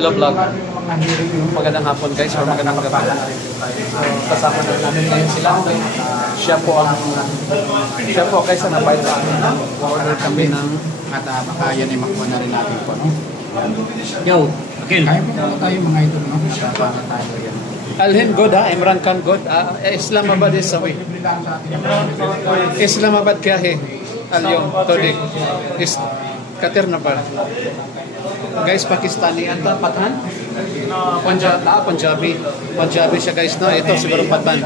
Hello vlog. Magandang hapon guys or magandang gabi. Kasama na namin ngayon sila. Siya po guys ang nabayad sa amin. Order kami ng at baka yan ay makuha na rin natin po. No? Yo, again. Kaya po tayo mga ito, no? Para tayo yan. Alhin good ha, Imran Khan good. Islamabad is away. Islamabad kya hai? Al-yom, today. Is Katir na pa. Guys, Pakistani anta Pathan? Punjabi. Punjabi siya guys, no? Ito siguro Pathan.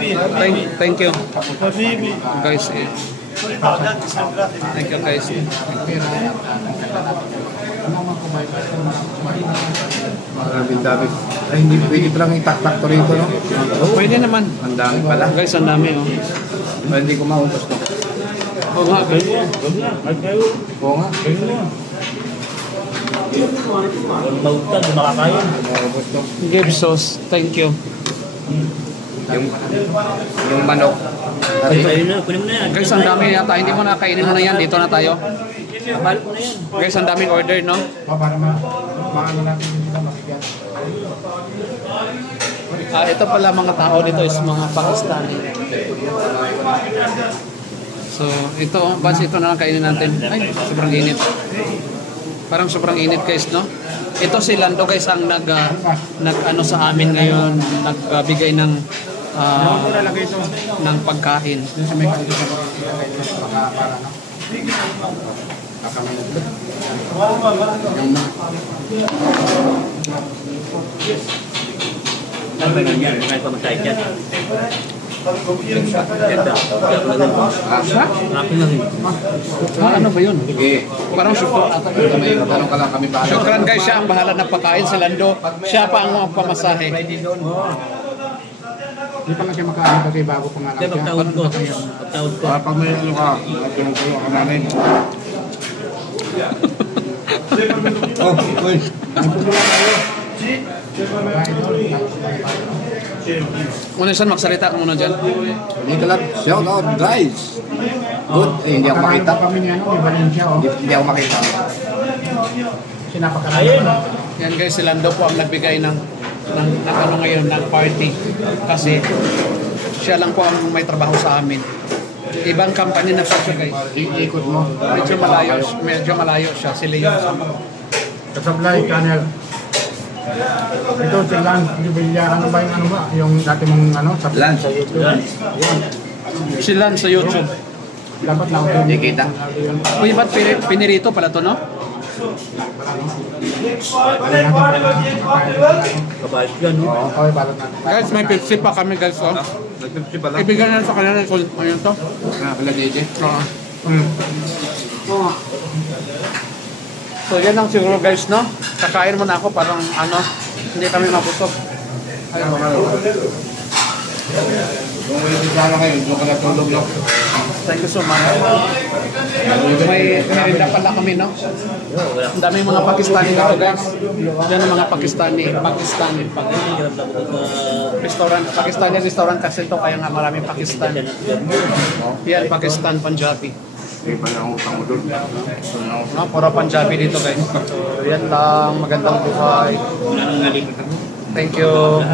Thank you. Guys, thank you guys. Marami-dami. Ay, hindi pwede palang itak-tak to rito, no? Pwede naman. Ang dami pala. Guys, ang dami, oh. Hindi ko maubos to. Oo nga, guys. Oo nga. Bautan, di makakain. Maubos to. Give sauce. Thank you. Yung manok. Ayun na, kunin mo na yan. Guys, ang dami yata. Hindi mo na kainin mo na yan. Dito na tayo. Balik mo na yan. Guys, ang daming order, no? Para maano natin dito makikita. Ito pala mga tao dito is mga Pakistani. So, ito, bas ito na lang kainin natin. Ay, sobrang init. Parang sobrang init guys, no? Ito si Lando guys ang nag-ano sa amin ngayon, nagbigay ng ng pagkain. Doon sa may kanto sa para no? Ano ba nangyari? Kahit pa mag-site yan. Ganda. Rapin lang yun. Ano ba yun? Sige. Parang syukran. Tanong ka lang kami bahala. Syukran guys, siya ang bahala na pagkain si Lando. Siya pa ang pamasahe. Hindi pa lang siya makaano kasi bago pa nga lang Kaya siya. pagtawad ko. Pagtawad ko. Pag may ano ka, tulong-tulong ka namin. Oh, uy. Muna saan, magsalita ka muna dyan. Hindi ka lang, shout out guys. Good, hindi ako makita. Kami niya, no? May Valencia, oh. Hindi ako makita. Sinapakalaman. Yan guys, si Lando po ang nagbigay ng ano ngayon, ng party. Kasi siya lang po ang may trabaho sa amin. Ibang company na po siya guys. Ikot mo. Medyo malayo siya. Si Leon. Kasablay, Channel. Ito si Lance Jubilia. Ano ba yung ano ba? Yung dati mong ano? Lance. Sa YouTube. Si Lance sa YouTube. Dapat lang ito. Hindi kita. Uy, ba't pinirito pala to, no? Kabayos yan, no? Oo, okay, balot natin. Guys, may Pepsi pa kami guys, oh. Nag-50 pala. Ibigyan na sa kanila. Ayun to. Pala DJ. Oo. So yan lang siguro guys, no? Kakain mo na ako parang ano, hindi kami mabusog. Ayun, kung may bisama kayo, doon ka natulog lang. Thank you so much. May merinda pala kami, no? Ang daming mga Pakistani dito guys. Yan ang mga Pakistani. Restaurant. Pakistani restaurant kasi ito kaya nga maraming Pakistan. Yan, Pakistan, Punjabi. Hindi pa na utang mo doon. No, puro Punjabi dito guys. So yan lang, magandang buhay. Thank you.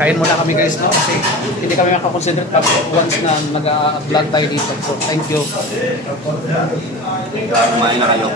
Kain muna kami guys, no? Kasi hindi kami makakonsentrate pag once na nag-vlog tayo dito. So thank you. Kumain na kayo.